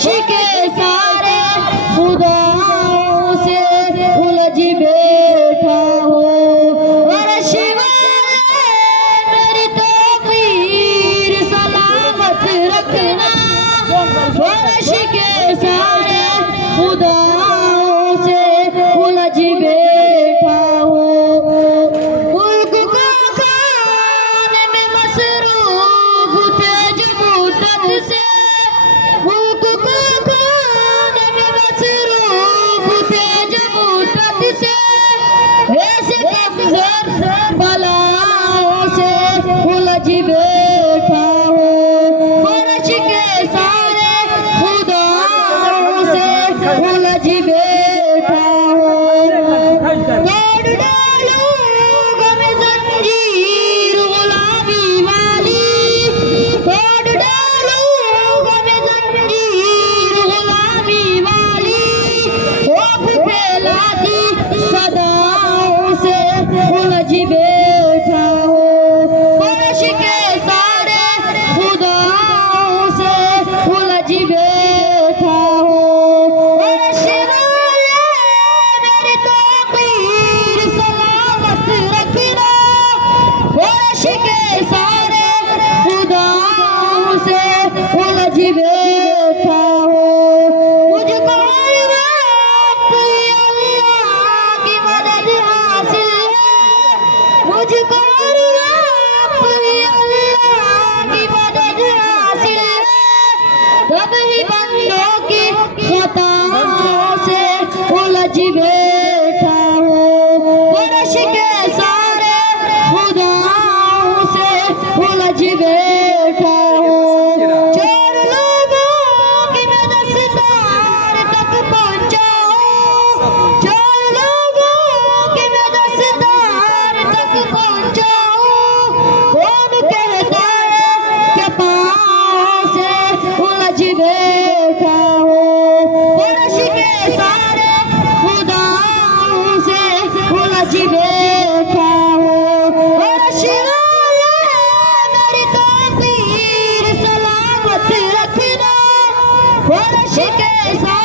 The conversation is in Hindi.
फर्श के सारे खुदाओं से उलझ बैठा हो। अर्श वाले मेरी तकदीर सलामत रखना, फर्श के सारे खुदाओं से उलझ बैठा हो। मुल्क को खाने में मसरूफ थे जो मुद्दत से, मुल्क को खाने में मसरूफ थे जो मुद्दत से, ऐसे कमजोर बलाओं से उलझ बैठा हो। फर्श के सारे खुदाओं से उलझ बैठा हो। तोड़ डालूंगा मैं जंजीर गुलामी वाली, तोड़ डालूंगा मैं जंजीर गुलामी वाली, खौफ फैलाती सदाओं से उलझ बैठा हो। फर्श के सारे खुदाओं से उलझ बैठा हो। अर्श वाले मेरी तकदीर सलामत रखना, फर्श के सारे खुदाओं से उलझ बैठा हो। मुझको हर वक्त अल्लाह की मदद हासिल है, मुझको हर वक्त अल्लाह की मदद हासिल है, तब ही बंदों की खताओं से उलझ बैठा हो। फर्श के सारे खुदाओं से उलझ बैठा हो। चार लोगों की मैं दस्तदार तक पहुंचाऊं, चार लोगों की मैं दस्तदार तक पहुंचाऊं, कौन कहता है कि पाँव से उलझ बैठा हो। फर्श के सारे खुदाओं से उलझ बैठा हो। अर्श वाले मेरी तकदीर सलामत रखना, फर्श के सारे